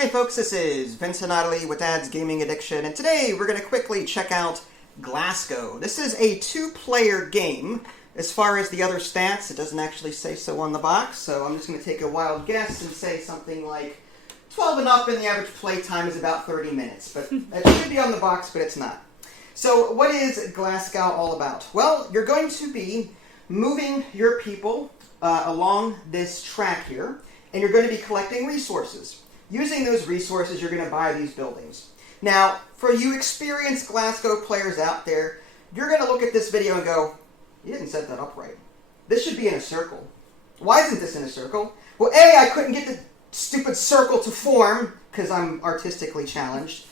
Hey folks, this is Vincent Natalie with Dad's Gaming Addiction, and today we're going to quickly check out Glasgow. This is a two-player game. As far as the other stats, it doesn't actually say so on the box, so I'm just going to take a wild guess and say something like 12 and up, and the average play time is about 30 minutes. But it should be on the box, but it's not. So what is Glasgow all about? Well, you're going to be moving your people along this track here, and you're going to be collecting resources. Using those resources, you're going to buy these buildings. Now, for you experienced Glasgow players out there, you're going to look at this video and go, you didn't set that up right. This should be in a circle. Why isn't this in a circle? Well, A, I couldn't get the stupid circle to form, because I'm artistically challenged.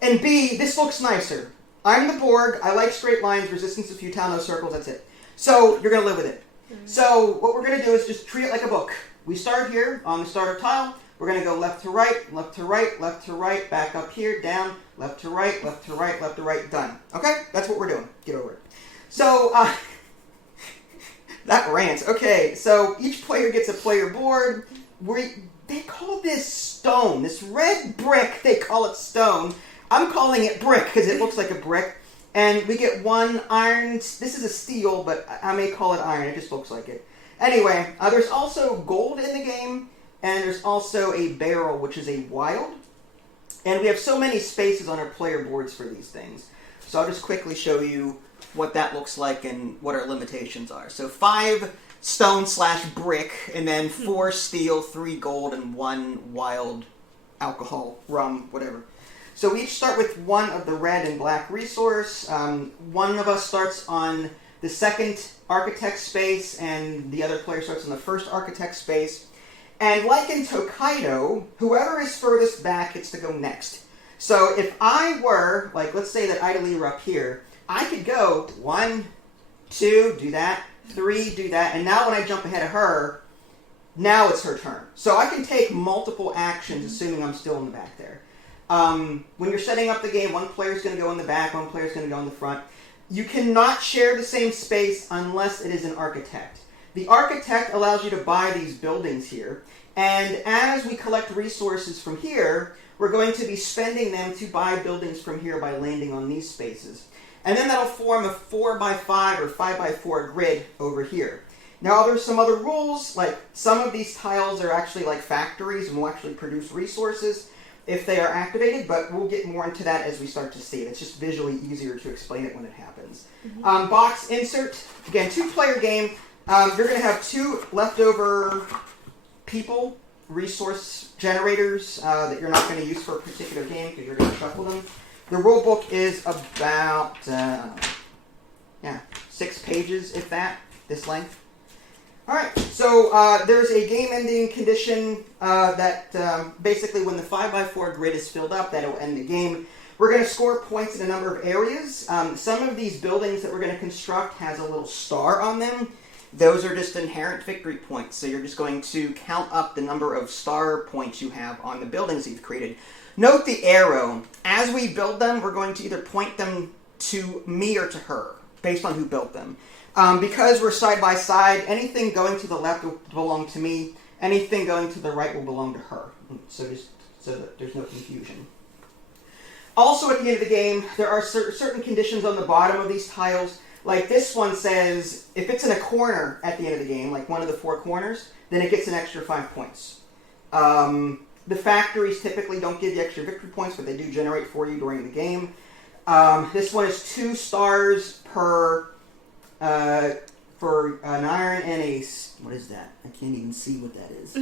And B, this looks nicer. I'm the Borg, I like straight lines, resistance to futile, no circles, that's it. So, you're going to live with it. So, what we're going to do is just treat it like a book. We start here on the starter tile. We're going to go left to right, left to right, left to right, back up here, down, left to right, left to right, left to right, done. Okay? That's what we're doing. Get over it. So, that rant. Okay, so each player gets a player board. They call this stone. This red brick, they call it stone. I'm calling it brick because it looks like a brick. And we get one iron. This is a steel, but I may call it iron. It just looks like it. Anyway, there's also gold in the game. And there's also a barrel, which is a wild. And we have so many spaces on our player boards for these things. So I'll just quickly show you what that looks like and what our limitations are. So 5 stone/brick, and then 4 steel, 3 gold, and 1 wild alcohol, rum, whatever. So we each start with one of the red and black resource. One of us starts on the second architect space, and the other player starts on the first architect space. And like in Tokaido, whoever is furthest back gets to go next. So if I were, like, let's say that Idly were up here, I could go 1, 2, do that, 3, do that, and now when I jump ahead of her, now it's her turn. So I can take multiple actions, assuming I'm still in the back there. When you're setting up the game, one player's going to go in the back, one player's going to go in the front. You cannot share the same space unless it is an architect. The architect allows you to buy these buildings here, and as we collect resources from here, we're going to be spending them to buy buildings from here by landing on these spaces. And then that'll form a 4x5 or 5x4 grid over here. Now there's some other rules, like some of these tiles are actually like factories and will actually produce resources if they are activated, but we'll get more into that as we start to see it. It's just visually easier to explain it when it happens. Box insert, again, 2-player game. You're going to have 2 leftover people, resource generators that you're not going to use for a particular game because you're going to shuffle them. The rule book is about 6 pages, if that, this length. Alright, so there's a game-ending condition that basically when the 5x4 grid is filled up, that'll end the game. We're going to score points in a number of areas. Some of these buildings that we're going to construct has a little star on them. Those are just inherent victory points, so you're just going to count up the number of star points you have on the buildings you've created. Note the arrow. As we build them, we're going to either point them to me or to her, based on who built them. Because we're side by side, anything going to the left will belong to me, anything going to the right will belong to her, so that there's no confusion. Also at the end of the game, there are certain conditions on the bottom of these tiles. Like this one says, if it's in a corner at the end of the game, like one of the 4 corners, then it gets an extra 5 points. The factories typically don't give you extra victory points, but they do generate for you during the game. This one is 2 stars per for an iron and a... What is that? I can't even see what that is.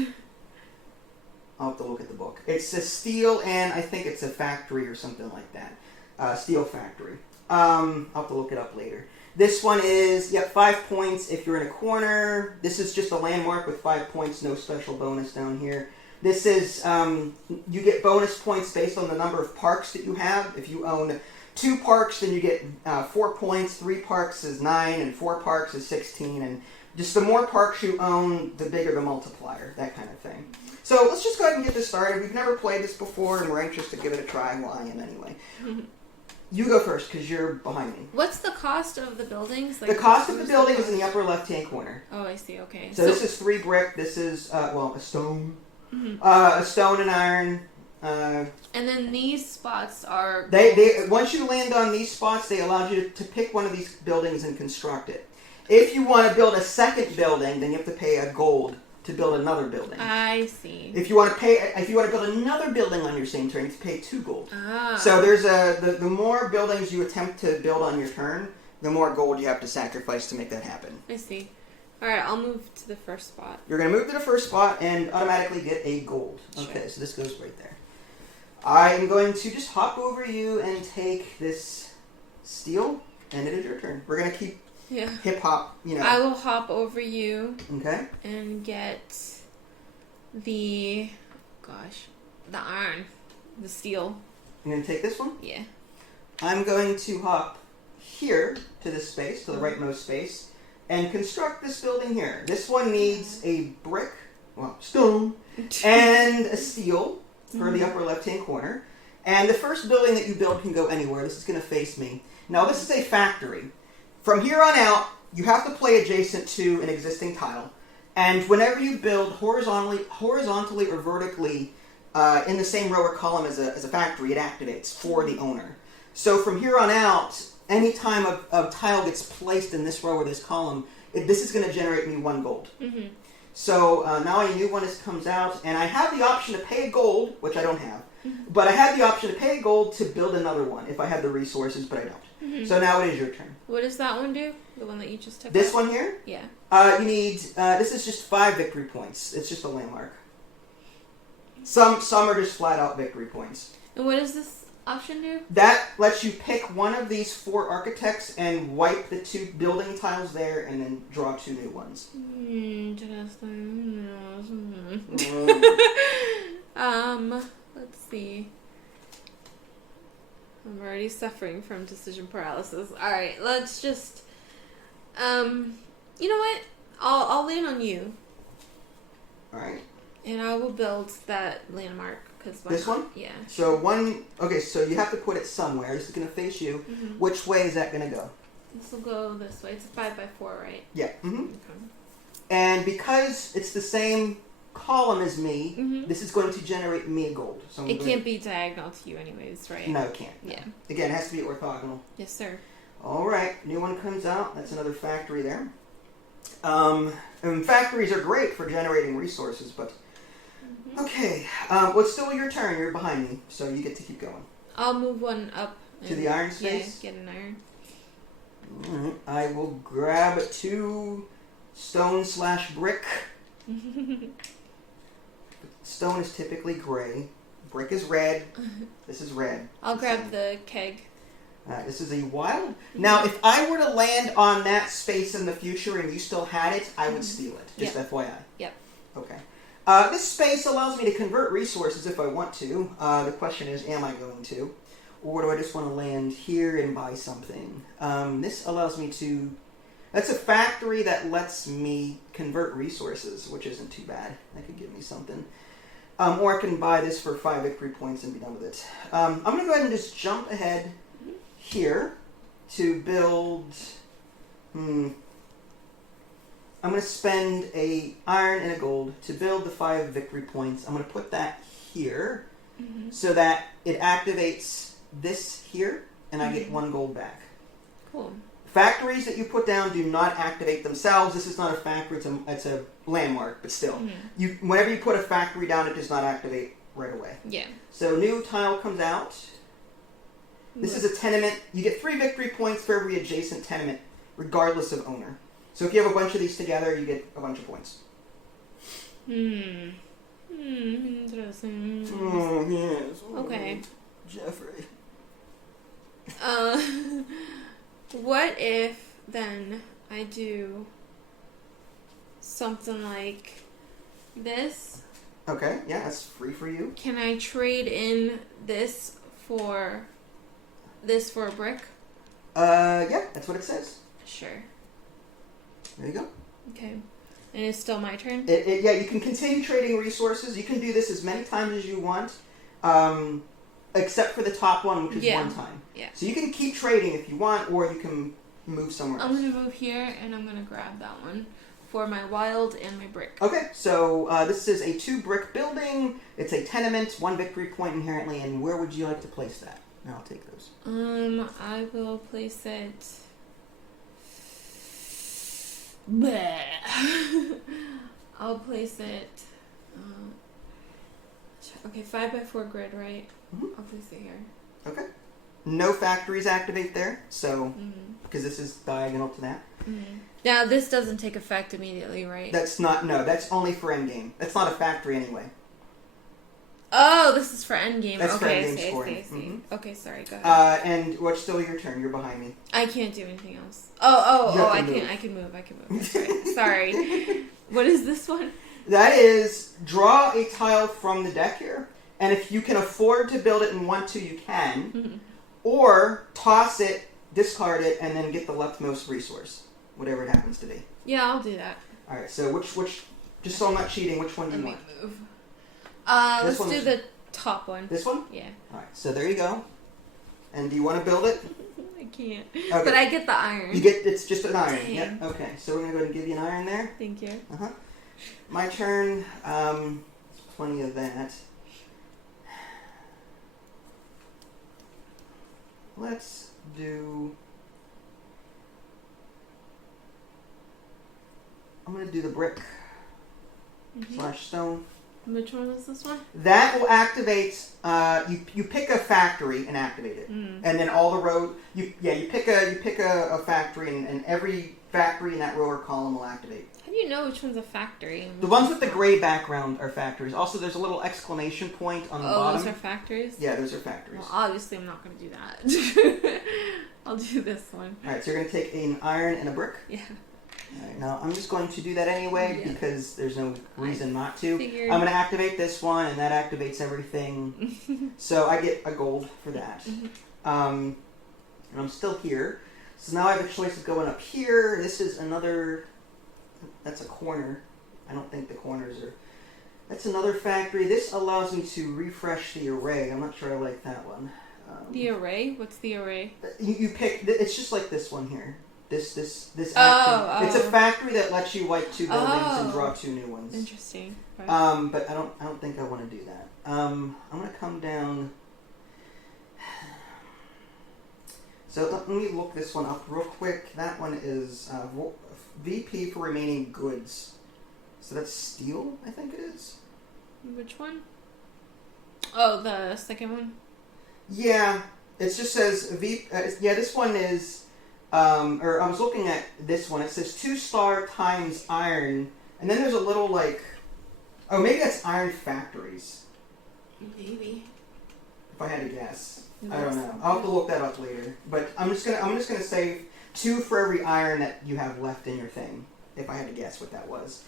I'll have to look at the book. It's a steel and I think it's a factory or something like that. Steel factory. I'll have to look it up later. This one is, 5 points if you're in a corner. This is just a landmark with 5 points, no special bonus down here. This is, you get bonus points based on the number of parks that you have. If you own 2 parks, then you get 4 points. 3 parks is 9, and 4 parks is 16. And just the more parks you own, the bigger the multiplier, that kind of thing. So let's just go ahead and get this started. We've never played this before, and we're anxious to give it a try. Well, I am anyway. You go first, because you're behind me. What's the cost of the buildings? Like, the cost of the building is in the upper left-hand corner. Oh, I see. Okay. So this is 3 brick. This is, a stone. A stone and iron. And then these spots are... They once you land on these spots, they allow you to pick one of these buildings and construct it. If you want to build a second building, then you have to pay a gold to build another building. I see. If you want to build another building on your same turn, you have to pay 2 gold. Ah. So there's the more buildings you attempt to build on your turn, the more gold you have to sacrifice to make that happen. I see. Alright, I'll move to the first spot. You're going to move to the first spot and automatically get a gold. Sure. Okay, so this goes right there. I'm going to just hop over you and take this steel, and it is your turn. We're going to keep hip hop, I will hop over you. Okay. And get the iron. The steel. You're going to take this one? Yeah. I'm going to hop here to this space, to the rightmost space, and construct this building here. This one needs a brick, stone, and a steel for the upper left-hand corner. And the first building that you build can go anywhere. This is going to face me. Now, this is a factory. From here on out, you have to play adjacent to an existing tile. And whenever you build horizontally or vertically in the same row or column as a factory, it activates for the owner. So from here on out, any time a tile gets placed in this row or this column, this is going to generate me 1 gold. Mm-hmm. So now a new one comes out, and I have the option to pay gold, which I don't have, but I have the option to pay gold to build another one if I have the resources, but I don't. Mm-hmm. So now it is your turn. What does that one do? The one that you just took This out? one here? Yeah. You need, this is just 5 victory points. It's just a landmark. Some are just flat out victory points. And what does this option do? That lets you pick one of these 4 architects and wipe the 2 building tiles there and then draw 2 new ones. Let's see. I'm already suffering from decision paralysis. Alright, let's just, you know what? I'll land on you. Alright. And I will build that landmark. This one? Yeah. So so you have to put it somewhere. This is going to face you. Mm-hmm. Which way is that going to go? This will go this way. It's a 5x4, right? Yeah. Mm-hmm. Okay. And because it's the same column as me, Mm-hmm. this is going to generate me a gold. So It can't be diagonal to you anyways, right? No, it can't. Yeah. Again, it has to be orthogonal. Yes, sir. All right, new one comes out. That's another factory there. And factories are great for generating resources, but okay. Well, it's still your turn. You're behind me, so you get to keep going. I'll move one up. To the iron space? Yeah, get an iron. Alright, I will grab 2 stone/brick. Stone is typically gray. Brick is red. This is red. I'll grab the keg. This is a wild. Now, if I were to land on that space in the future and you still had it, I would steal it. Just FYI. Yep. Okay. This space allows me to convert resources if I want to. The question is, am I going to? Or do I just want to land here and buy something? This allows me to... That's a factory that lets me convert resources, which isn't too bad. That could give me something. Or I can buy this for 5 victory points and be done with it. I'm going to go ahead and just jump ahead here to build... I'm going to spend a iron and a gold to build the 5 victory points. I'm going to put that here so that it activates this here, and I get 1 gold back. Cool. Factories that you put down do not activate themselves. This is not a factory, it's a landmark, but still. Whenever you put a factory down, it does not activate right away. Yeah. So new tile comes out. This is a tenement. You get 3 victory points for every adjacent tenement, regardless of owner. So if you have a bunch of these together, you get a bunch of points. Interesting. Oh, yes. Oh, Okay. Jeffrey. What if then I do something like this? Okay, yeah, that's free for you. Can I trade in this for a brick? Yeah, that's what it says. Sure. There you go. Okay. And it's still my turn? Yeah, you can continue trading resources. You can do this as many times as you want, except for the top one, which is 1 time. Yeah. So you can keep trading if you want, or you can move somewhere else. I'm going to move here, and I'm going to grab that one for my wild and my brick. Okay, so this is a 2-brick building. It's a tenement, 1 victory point inherently, and where would you like to place that? And I'll take those. I will place it. Bleh. I'll place it. Okay, 5x4 grid, right? Mm-hmm. I'll place it here. Okay. No factories activate there, so because this is diagonal to that. Mm-hmm. Now this doesn't take effect immediately, right? That's that's only for endgame. That's not a factory anyway. Oh, this is for endgame. That's okay, for I endgame see. scoring. Mm-hmm. Okay, sorry, go ahead. And what's still your turn? You're behind me. I can't do anything else. I move. can. I can move. That's right. Sorry. What is this one? That is, draw a tile from the deck here, and if you can afford to build it and want to, you can. Mm-hmm. Or toss it, discard it, and then get the leftmost resource, whatever it happens to be. Yeah, I'll do that. All right. So which? Just so I'm not cheating, which one do you want? Move. Let's do the top one. This one? Yeah. All right. So there you go. And do you want to build it? I can't. Okay. But I get the iron. It's just an iron. Dang. Yep. Okay. So we're gonna go ahead and give you an iron there. Thank you. My turn. Plenty of that. Let's do. I'm gonna do the brick / stone. Which one is this one? That will activate. You pick a factory and activate it, and then all the road. You pick a factory, and every factory in that row or column will activate. How do you know which one's a factory? The ones with the gray background are factories. Also, there's a little exclamation point on the bottom. Oh, those are factories? Yeah, those are factories. Well, obviously I'm not going to do that. I'll do this one. Alright, so you're going to take an iron and a brick? Yeah. Alright, now I'm just going to do that anyway because there's no reason not to. Figured. I'm going to activate this one, and that activates everything. So I get a gold for that. And I'm still here. So now I have a choice of going up here. This is another... That's a corner. I don't think the corners are... That's another factory. This allows me to refresh the array. I'm not sure I like that one. The array? What's the array? You pick... It's just like this one here. This action. Oh. It's a factory that lets you wipe 2 buildings and draw 2 new ones. Interesting. Right. But I don't think I want to do that. I'm going to come down... So let me look this one up real quick. That one is VP for remaining goods. So that's steel, I think it is. Which one? Oh, the second one? Yeah, it just says this one is, or I was looking at this one. It says 2-star times iron, and then there's a little like, oh, maybe that's iron factories. Maybe. If I had to guess. I don't know. I'll have to look that up later. But I'm just gonna save 2 for every iron that you have left in your thing. If I had to guess what that was.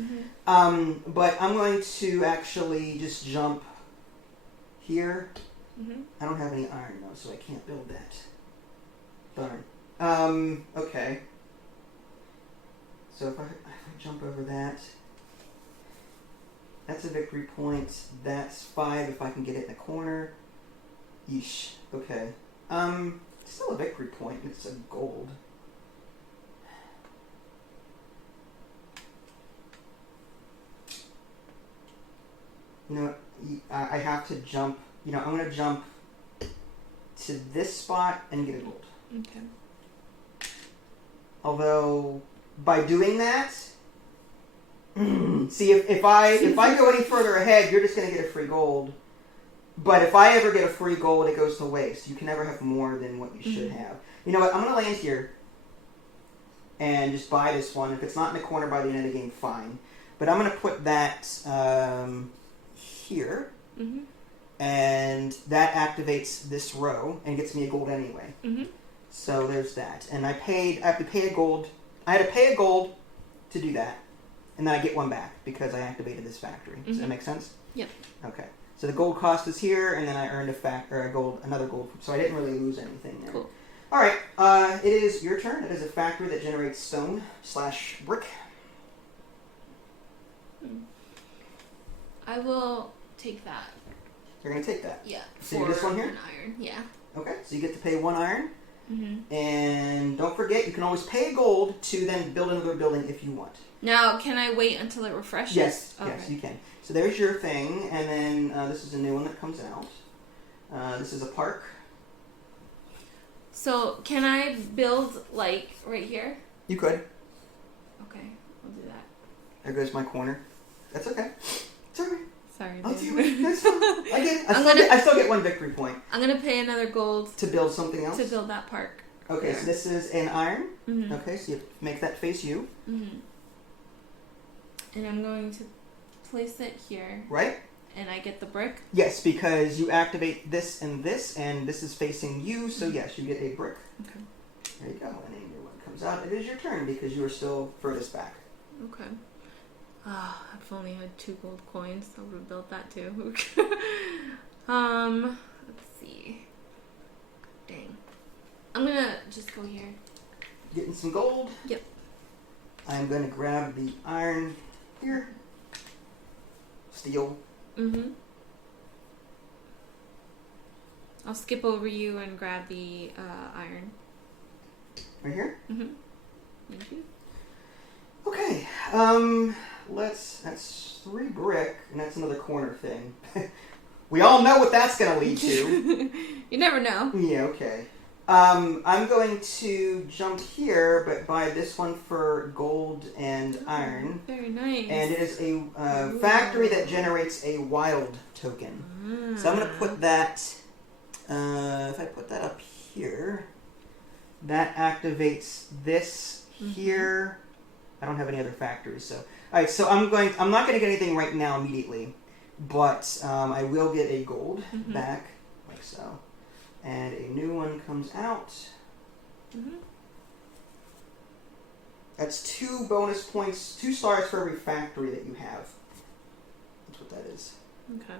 But I'm going to actually just jump here. I don't have any iron though, so I can't build that. Darn. Okay. So if I jump over that, that's a victory point. That's 5 if I can get it in the corner. Yeesh. Okay. Still a victory point. It's a gold. You know, I have to jump. You know, I'm going to jump to this spot and get a gold. Okay. Although, by doing that, see, if I go any further ahead, you're just going to get a free gold. But if I ever get a free gold, it goes to waste. You can never have more than what you should have. You know what? I'm going to land here and just buy this one. If it's not in the corner by the end of the game, fine. But I'm going to put that here. And that activates this row and gets me a gold anyway. So there's that. And I have to pay a gold. I had to pay a gold to do that. And then I get 1 back because I activated this factory. Does that make sense? Yep. Okay. So the gold cost is here, and then I earned another gold. So I didn't really lose anything there. Cool. All right. It is your turn. It is a factory that generates stone / brick. I will take that. You're going to take that? Yeah. So you get this one here? An iron, yeah. Okay. So you get to pay 1 iron. And don't forget, you can always pay gold to then build another building if you want. Now, can I wait until it refreshes? Yes, yes, you can. So there's your thing, and then this is a new one that comes out. This is a park. So, can I build, like, right here? You could. Okay, I'll do that. There goes my corner. That's okay. It's okay. Sorry, I'll dude. do it. That's fine. I get it. I still get 1 victory point. I'm gonna pay another gold to build something else? to build that park. Okay, there. so this is an iron. Mm-hmm. Okay, so you make that face you. Mm-hmm. And I'm going to place it here. Right? And I get the brick? Yes, because you activate this, and this is facing you, so yes, you get a brick. Okay. There you go, and then your one comes out. It is your turn because you are still furthest back. Okay. Oh, if only I had 2 gold coins, I would have built that too. Let's see. Dang. I'm gonna just go here. Getting some gold. Yep. I'm gonna grab the iron here. Steel. Mm-hmm. I'll skip over you and grab the iron. Right here? Mm-hmm. Thank you. Okay. That's 3 brick, and that's another corner thing. We all know what that's gonna lead to. You never know. Yeah, okay. I'm going to jump here, but buy this one for gold and iron. Very nice. And it is a factory that generates a wild token. So I'm going to put that, if I put that up here, that activates this here. I don't have any other factories, so. Alright, so I'm not going to get anything right now immediately, but I will get a gold back, like so. And a new one comes out. That's 2 bonus points, 2 stars for every factory that you have. That's what that is. Okay.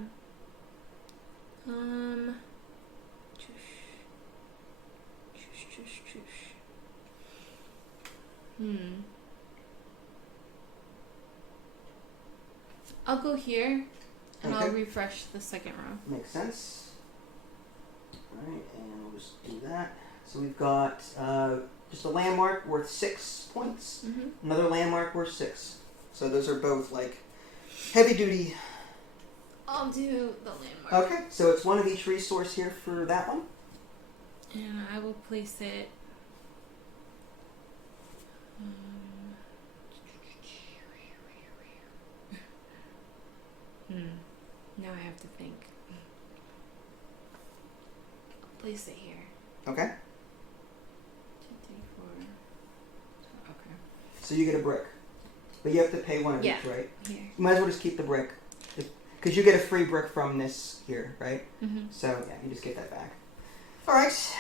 I'll go here, and I'll refresh the second row. Makes sense. Alright, and we'll just do that. So we've got just a landmark worth 6 points. Another landmark worth 6. So those are both like heavy duty. I'll do the landmark. Okay, so it's 1 of each resource here for that one. And I will place it. Now I have to think. I'll place it here. Okay. 2, 3, 4. Okay. So you get a brick. But you have to pay 1 of each, right? Here. You might as well just keep the brick. Because you get a free brick from this here, right? So, yeah, you just get that back. Alright,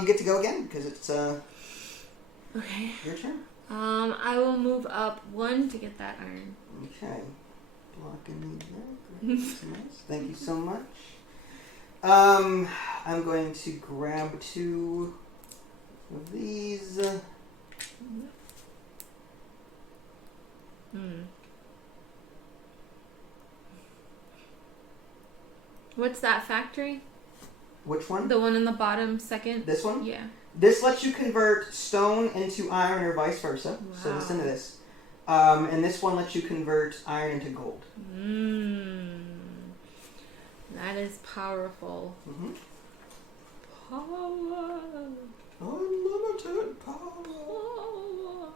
you get to go again, because it's okay. Your turn. I will move up 1 to get that iron. Okay. Blocking me there. Nice. Thank you so much. I'm going to grab 2 of these. What's that factory? Which one? The one in the bottom second? This one? Yeah. This lets you convert stone into iron or vice versa. Wow. So listen to this. And this one lets you convert iron into gold. That is powerful. Power. Unlimited power.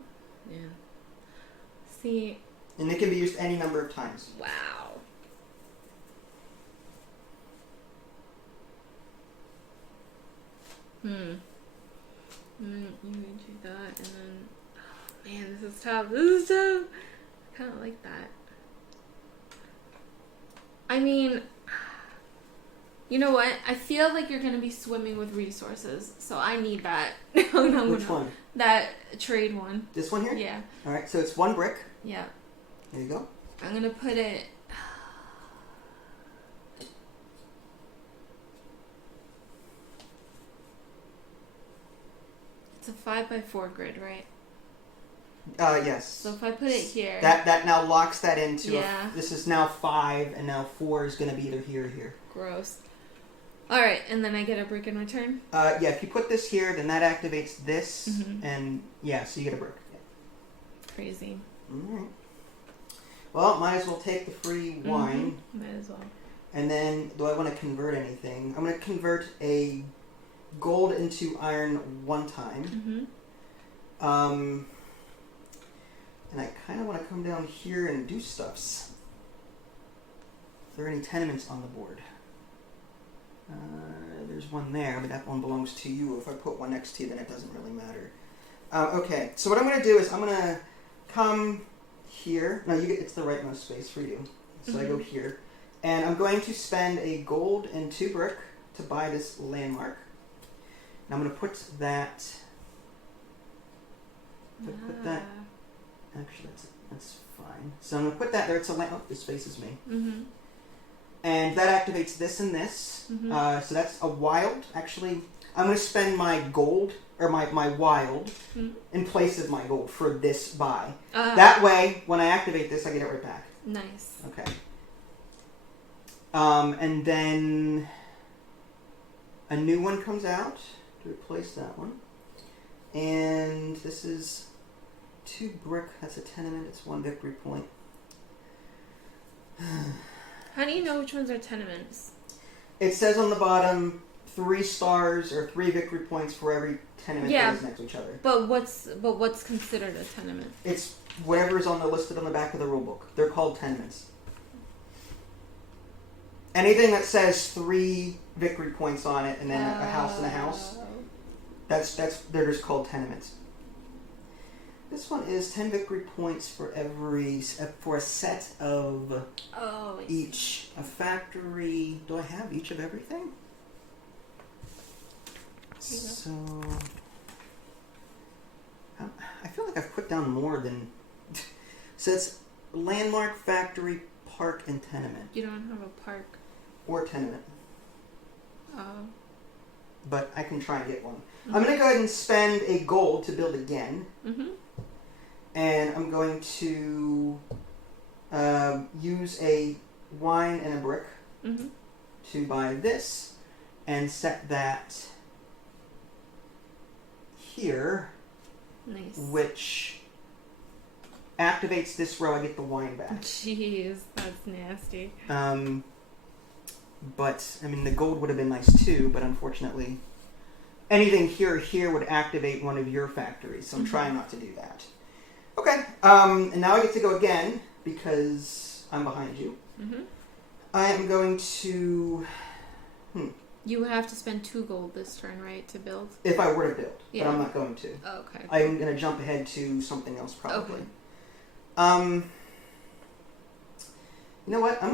Yeah. See. And it can be used any number of times. Wow. You do that, and then, oh man, this is tough. This is tough. I kind of like that. I mean, you know what? I feel like you're gonna be swimming with resources, so I need that. Which one? That trade one. This one here? Yeah. All right. So it's 1 brick. Yeah. There you go. I'm gonna put it. It's a 5x4 grid, right? Yes. So if I put it here, that now locks that into. Yeah. This is now 5, and now 4 is going to be either here or here. Gross. Alright, and then I get a brick in return? Yeah, if you put this here, then that activates this, Mhm. and yeah, so you get a brick. Yeah. Crazy. Alright. Well, might as well take the free wine. Might as well. And then, do I want to convert anything? I'm going to convert a gold into iron one time. And I kind of want to come down here and do stuffs. Are there any tenements on the board? There's one there, but that one belongs to you. If I put one next to you, then it doesn't really matter. Okay, so what I'm going to do is I'm going to come here. No, it's the rightmost space for you. So I go here. And I'm going to spend a gold and 2 brick to buy this landmark. And I'm going to put that... Put that... Actually, that's fine. So I'm going to put that there. It's a land... Oh, this faces me. And that activates this and this. So that's a wild. Actually, I'm going to spend my gold, or my wild, in place of my gold for this buy. That way, when I activate this, I get it right back. Nice. Okay. And then a new one comes out to replace that one. And this is 2 brick. That's a tenement. It's 1 victory point. How do you know which ones are tenements? It says on the bottom 3 stars or 3 victory points for every tenement that is next to each other. But what's considered a tenement? It's whatever is listed on the back of the rule book. They're called tenements. Anything that says 3 victory points on it and then a house and a house, they're just called tenements. This one is 10 victory points for a set of each. A factory. Do I have each of everything? So I feel like I've put down more than. So it's landmark, factory, park, and tenement. You don't have a park. Or tenement. Oh. But I can try and get one. I'm going to go ahead and spend a gold to build again. And I'm going to use a wine and a brick to buy this and set that here. Nice. Which activates this row. I get the wine back. Jeez, that's nasty. But, I mean, the gold would have been nice too, but unfortunately, anything here would activate one of your factories, so I'm trying not to do that. Okay, and now I get to go again, because I'm behind you. I am going to... You would have to spend 2 gold this turn, right, to build? If I were to build, yeah. but I'm not going to. Oh, okay. I'm going to jump ahead to something else, probably. Okay. You know what? I'm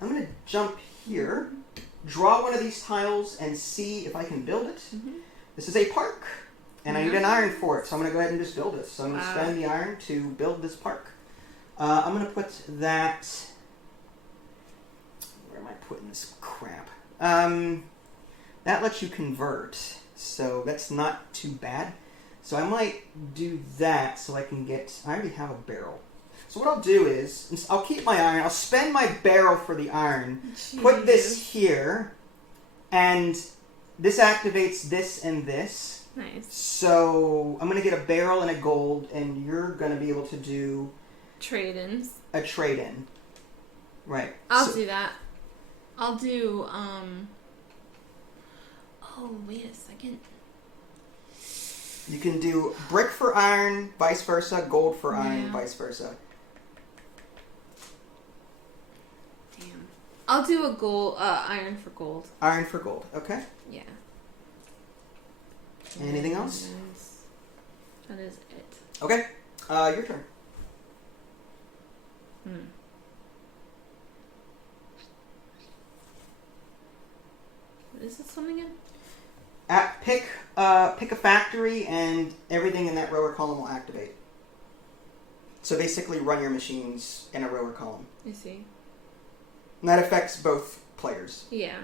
gonna jump here, draw one of these tiles, and see if I can build it. This is a park, and I need an iron for it, so I'm gonna go ahead and just build it. So I'm gonna spend the iron to build this park. I'm gonna put that. Where am I putting this crap? That lets you convert, so that's not too bad. So I might do that so I can get. I already have a barrel. So what I'll do is, I'll keep my iron, I'll spend my barrel for the iron, put this here, and this activates this and this. Nice. So I'm going to get a barrel and a gold, and you're going to be able to do... Trade-ins. A trade-in. Right. I'll do that. I'll do, Oh, wait a second. You can do brick for iron, vice versa, gold for iron, vice versa. I'll do a gold, iron for gold. Iron for gold, okay. Yeah. Anything else? That is it. Okay, your turn. What is this one again? Pick a factory and everything in that row or column will activate. So basically run your machines in a row or column. I see. And that affects both players. Yeah.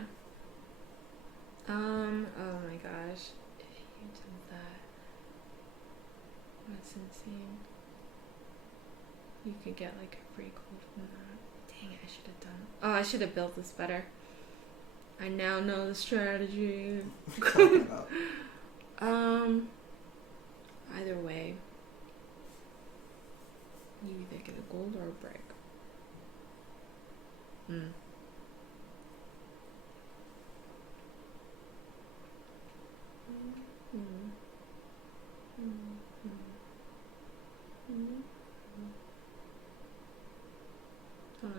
Oh my gosh. You did that. That's insane. You could get like a free gold from that. Dang it, I should have done. Oh, I should have built this better. I now know the strategy. What are you talking about? Either way. You either get a gold or a brick. Hold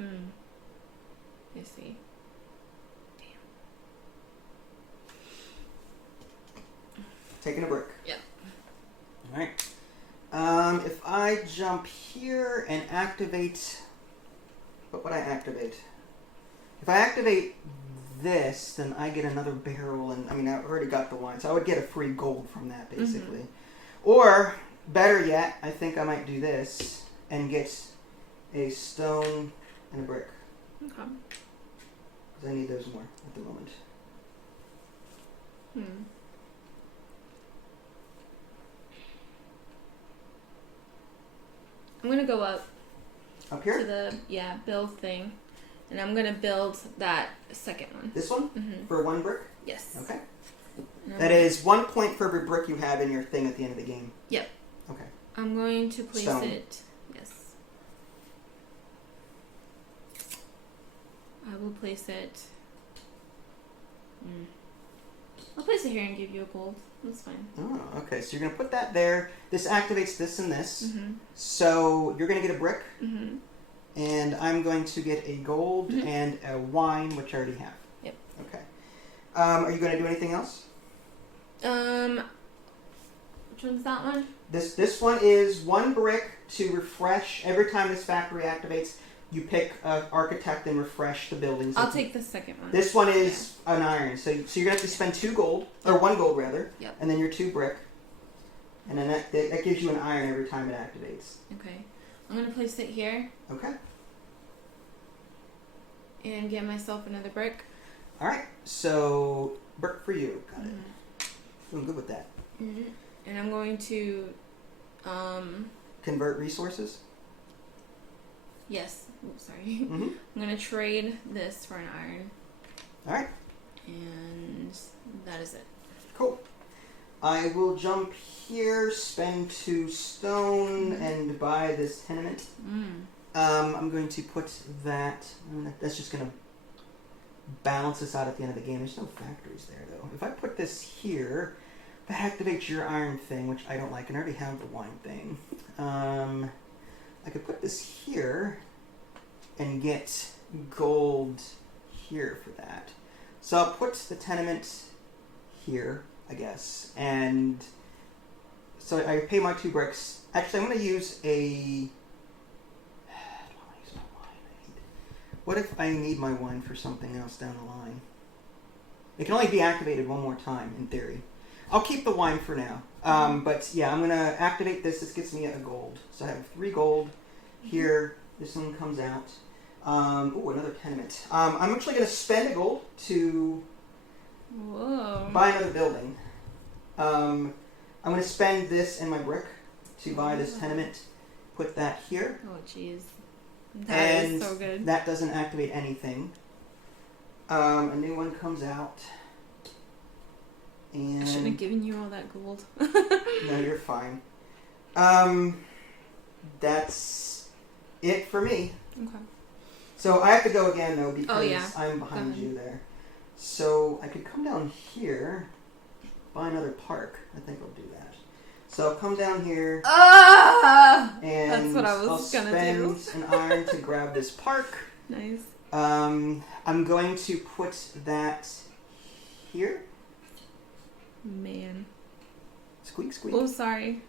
on. I see. Taking a brick. Yep. Alright. If I jump here and activate... What would I activate? If I activate this, then I get another barrel, and I mean, I already got the wine, so I would get a free gold from that, basically. Or, better yet, I think I might do this and get a stone and a brick. Okay. Because I need those more at the moment. I'm gonna go up Up here? to the build thing, and I'm gonna build that second one. This one? For 1 brick? Yes. Okay. That is 1 point for every brick you have in your thing at the end of the game. Yep. Okay. I'm going to place Stone. it. Yes. I will place it. I'll place it here and give you a gold. That's fine. Oh, okay. So you're going to put that there. This activates this and this. So you're going to get a brick. And I'm going to get a gold and a wine, which I already have. Yep. Okay. Are you going to do anything else? Which one's that one? This one is 1 brick to refresh. Every time this factory activates, you pick an architect and refresh the buildings. I'll take the second one. This one is an iron. So you're going to have to spend 2 gold, or 1 gold rather, Yep. and then your 2 brick. And then that gives you an iron every time it activates. Okay. I'm going to place it here. Okay. And get myself another brick. Alright, so brick for you. Got it. Doing good with that. And I'm going to... Convert resources? Yes. Oops, sorry. I'm going to trade this for an iron. Alright. And that is it. Cool. I will jump here, spend 2 stone, and buy this tenement. I'm going to put that... That's just going to balance us out at the end of the game. There's no factories there, though. If I put this here, that activates your iron thing, which I don't like, and I already have the wine thing. I could put this here and get gold here for that. So I'll put the tenement here, I guess, and so I pay my 2 bricks. Actually, I'm going to use a... What if I need my wine for something else down the line? It can only be activated 1 more time, in theory. I'll keep the wine for now. But yeah, I'm going to activate this. This gets me a gold. So I have 3 gold here. This one comes out. Oh, another tenement. I'm actually going to spend a gold to buy another building. I'm going to spend this and my brick to buy this tenement. Put that here. Oh, jeez. That is so good. That doesn't activate anything. A new one comes out. And I shouldn't have given you all that gold. No, you're fine. That's it for me. Okay. So I have to go again, though, because I'm Go behind ahead. you there. So I could come down here, buy another park. I think I'll do that. So I'll come down here, and That's what I I'll was gonna do. spend an iron to grab this park. Nice. I'm going to put that here. Man. Squeak, squeak. Oh, sorry.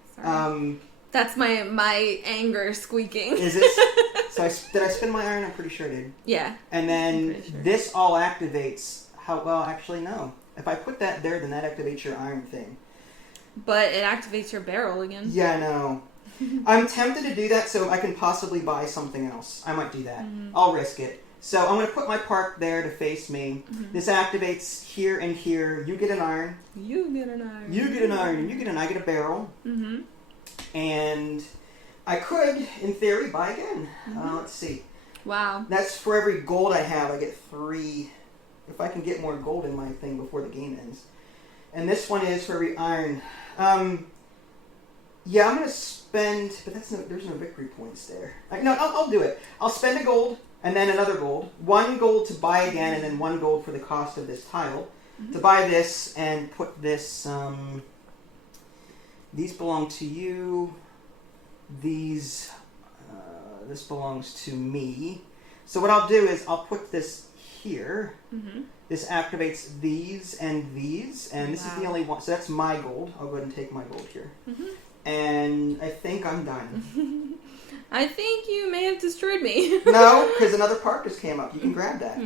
That's my anger squeaking. Is it? So did I spend my iron? I'm pretty sure I did. Yeah. And then Pretty sure. this all activates. Well, actually, no. If I put that there, then that activates your iron thing. But it activates your barrel again. Yeah, no. I'm tempted to do that so I can possibly buy something else. I might do that. I'll risk it. So I'm going to put my park there to face me. This activates here and here. You get an iron. You get an iron. You get an iron. And you get I get a barrel. And I could, in theory, buy again. Let's see. Wow. That's for every gold I have, I get 3. If I can get more gold in my thing before the game ends. And this one is for every iron. Yeah, I'm gonna spend, but there's no victory points there. No, I'll do it. I'll spend a gold and then another gold. 1 gold to buy again, and then 1 gold for the cost of this tile to buy this and put this. These belong to you. These. This belongs to me. So what I'll do is I'll put this here. This activates these, and this is the only one. So that's my gold. I'll go ahead and take my gold here. And I think I'm done. I think you may have destroyed me. No, because another park just came up. You can grab that.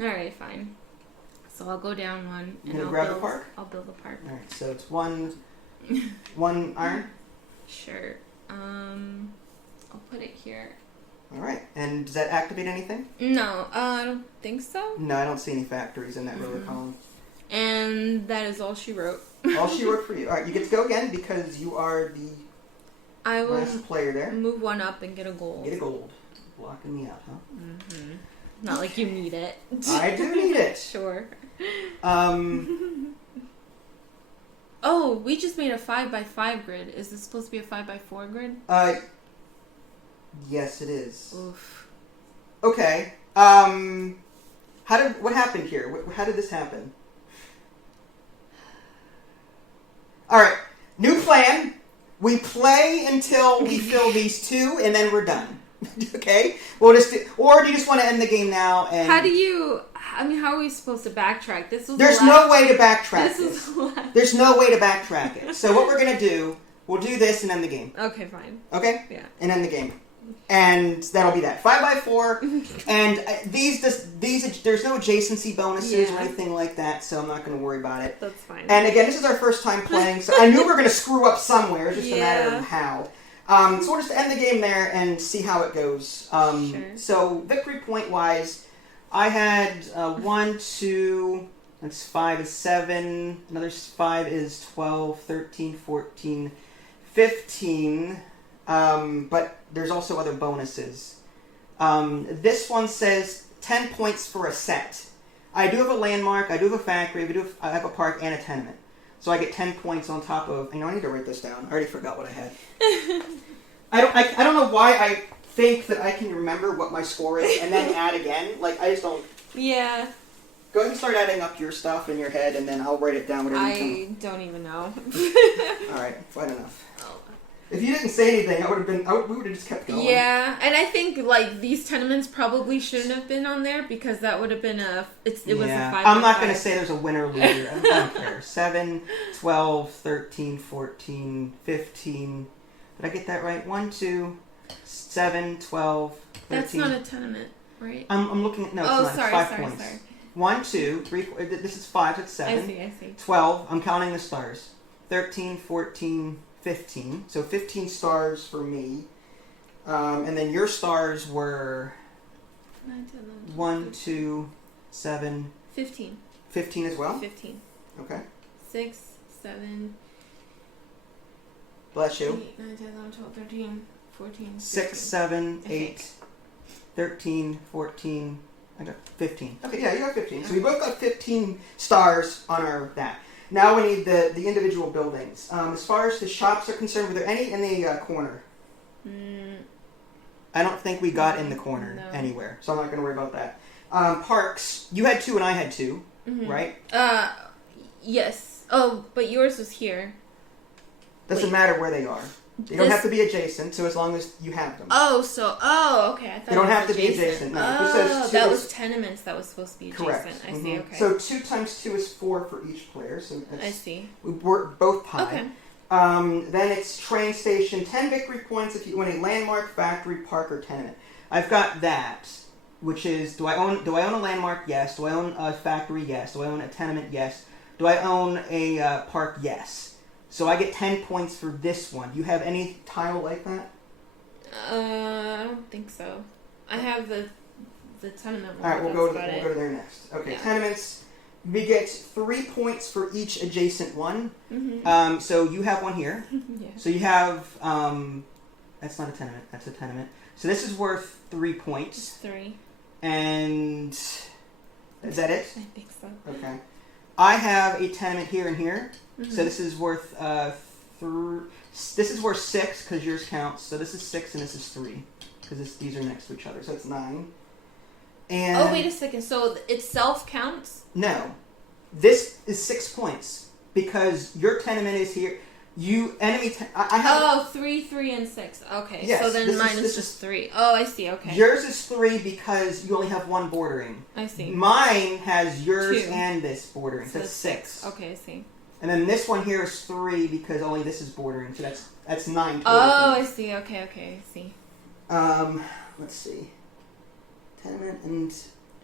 Alright, fine. So I'll go down 1. You gonna grab the park? I'll build a park. Alright, so it's 1 iron? Sure. I'll put it here. Alright, and does that activate anything? No, I don't think so. No, I don't see any factories in that row column. And that is all she wrote. All she wrote for you. Alright, you get to go again because you are the last player there. Move 1 up and get a gold. Get a gold. Blocking me out, huh? Not like you need it. I do need it. Sure. Oh, we just made a 5x5 grid. Is this supposed to be a 5x4 grid? Yes, it is. Oof. Okay. What happened here? How did this happen? Alright, new plan. We play until we fill these 2, and then we're done. Okay? We'll just or do you just want to end the game now? And how are we supposed to backtrack? There's no way to backtrack this. There's no way to backtrack it. So what we're going to do, we'll do this and end the game. Okay, fine. Okay? Yeah. And end the game. And that'll be that. 5x4. And these, there's no adjacency bonuses or anything like that, so I'm not going to worry about it. That's fine. And again, this is our first time playing, so I knew we were going to screw up somewhere. It's just a matter of how. So we'll just end the game there and see how it goes. Sure. So victory point wise, I had 1, 2, that's 5 is 7, another 5 is 12, 13, 14, 15. But there's also other bonuses. This one says 10 points for a set. I do have a landmark, I do have a factory, I have a park and a tenement. So I get 10 points on top of... I need to write this down. I already forgot what I had. I don't know why I think that I can remember what my score is and then add again. I just don't... Yeah. Go ahead and start adding up your stuff in your head, and then I'll write it down. I don't even know. Alright, fine enough. If you didn't say anything, we would have just kept going. Yeah, and I think these tenements probably shouldn't have been on there because that would have been it was a 5. I'm not going to say there's a winner or loser. I don't care. 7, 12, 13, 14, 15. Did I get that right? 1, 2, 7, 12, 13. That's not a tenement, right? I'm looking at it's not. Sorry, 5 sorry, points. sorry. 1, 2, 3, 4. This is 5. That's 7. I see. 12. I'm counting the stars. 13, 14. 15. So 15 stars for me. And then your stars were 9, 10, 11, 1, 2, 7. 15. 15 as well? 15. Okay. 6, 7. Bless you. 8, 9, 10, 11, 12, 13, 14, 6, 7, 8, 13, 14. I got 15. Okay, yeah, you got 15. So we both got 15 stars on our that. Now we need the individual buildings. As far as the shops are concerned, were there any in the corner? I don't think we got in the corner anywhere, so I'm not going to worry about that. Parks, you had 2 and I had 2, right? Yes. Oh, but yours was here. Doesn't matter where they are. They don't have to be adjacent, so as long as you have them. Okay. I thought they don't have to be adjacent. No, it says 2 that was tenements that was supposed to be adjacent. Correct. I see. Okay. So 2 times 2 is 4 for each player. So I see. We're both tied. Okay. Then it's train station. 10 victory points if you win a landmark, factory, park, or tenement. I've got that, which is do I own a landmark? Yes. Do I own a factory? Yes. Do I own a tenement? Yes. Do I own a park? Yes. So I get 10 points for this one. Do you have any tile like that? I don't think so. I have the tenement one. All right, we'll go to there next. Okay, yeah. Tenements. We get 3 points for each adjacent one. So you have one here. Yeah. So you have that's not a tenement. That's a tenement. So this is worth 3 points. It's 3. And is that it? I think so. Okay. I have a tenement here and here. Mm-hmm. So this is worth this is worth 6 because yours counts. So this is 6 and this is 3 because these are next to each other. So it's 9. And oh, wait a second. So itself counts? No. This is 6 points because your tenement is here. I have 3, 3, and 6. Okay. Yes, so then mine is just 3. Oh, I see. Okay. Yours is 3 because you only have 1 bordering. I see. Mine has yours 2. and this bordering. So So that's 6. Okay, I see. And then this one here is 3 because only this is bordering. So that's 9 total. Oh, I see. Okay, I see. Let's see. Tenement and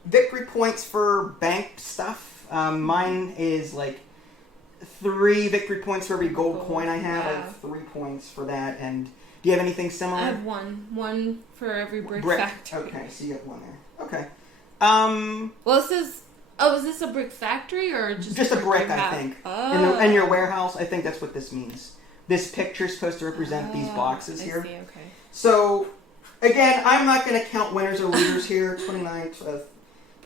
victory points for banked stuff. Mine is like 3 victory points for every gold coin I have. Wow. I have 3 points for that. And do you have anything similar? I have 1. 1 for every brick factory. Okay, so you got 1 there. Okay. Well, it says... Oh, is this a brick factory or just a brick, I think. Oh. In your warehouse, I think that's what this means. This picture is supposed to represent these boxes here. I see, okay. So, again, I'm not going to count winners or losers here. 29,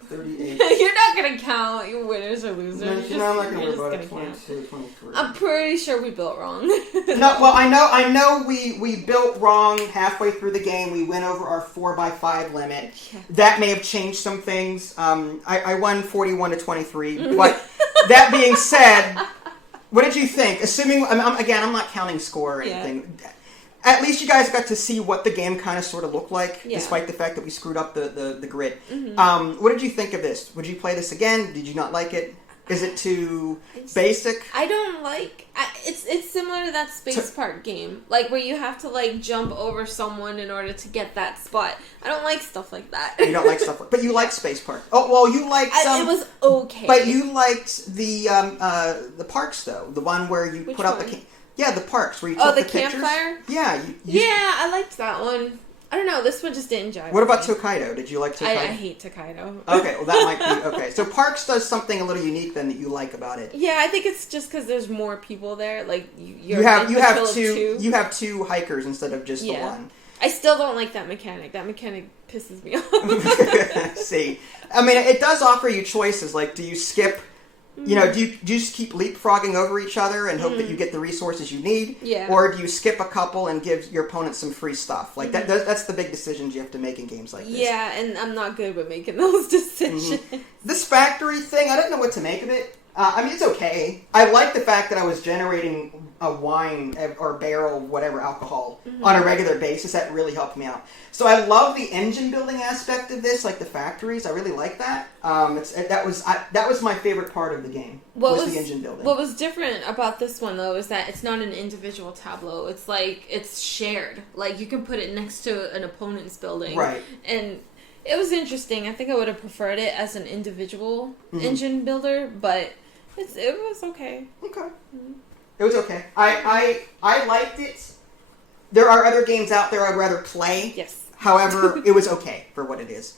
38. You're not going to count your winners or losers. No, I'm not going to worry about it. 22, 22, 23. I'm pretty sure we built wrong. No, well, I know we built wrong halfway through the game. We went over our 4x5 limit. Yeah. That may have changed some things. I won 41 to 23. But that being said, what did you think? Assuming, I'm not counting score or anything. Yeah. At least you guys got to see what the game kind of sort of looked like, despite the fact that we screwed up the grid. Mm-hmm. What did you think of this? Would you play this again? Did you not like it? Is it too basic? I don't like... It's similar to that Space Park game. Like, where you have to, like, jump over someone in order to get that spot. I don't like stuff like that. You don't like stuff like... But you like Space Park. Oh, well, you liked... it was okay. But you liked the parks, though. The one where you put out the... Yeah, the parks where you took the pictures. Campfire? Yeah. Yeah, I liked that one. I don't know, this one just didn't jive. What about Tokaido? Did you like Tokaido? I hate Tokaido. Okay, well that might be... Okay, so Parks does something a little unique then that you like about it. Yeah, I think it's just because there's more people there. Like, you have 2 hikers instead of just the one. I still don't like that mechanic. That mechanic pisses me off. See. I mean, it does offer you choices. Like, do you skip... You know, do you just keep leapfrogging over each other and hope that you get the resources you need? Yeah. Or do you skip a couple and give your opponent some free stuff? Like, that's the big decisions you have to make in games like this. Yeah, and I'm not good with making those decisions. This factory thing, I don't know what to make of it. I mean, it's okay. I like the fact that I was generating a wine or barrel, whatever, alcohol on a regular basis. That really helped me out. So I love the engine building aspect of this, like the factories. I really like that. That was my favorite part of the game. Was the engine building. What was different about this one though is that it's not an individual tableau. It's like it's shared. Like you can put it next to an opponent's building. Right. And it was interesting. I think I would have preferred it as an individual engine builder, but it was okay. Okay. It was okay. I liked it. There are other games out there I'd rather play. Yes. However, it was okay for what it is.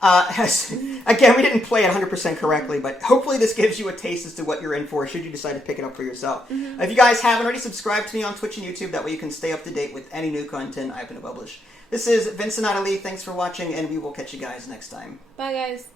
Again, we didn't play it 100% correctly, but hopefully this gives you a taste as to what you're in for should you decide to pick it up for yourself. If you guys haven't already, subscribe to me on Twitch and YouTube. That way you can stay up to date with any new content I happen to publish. This is Vincent Adelie. Thanks for watching, and we will catch you guys next time. Bye, guys.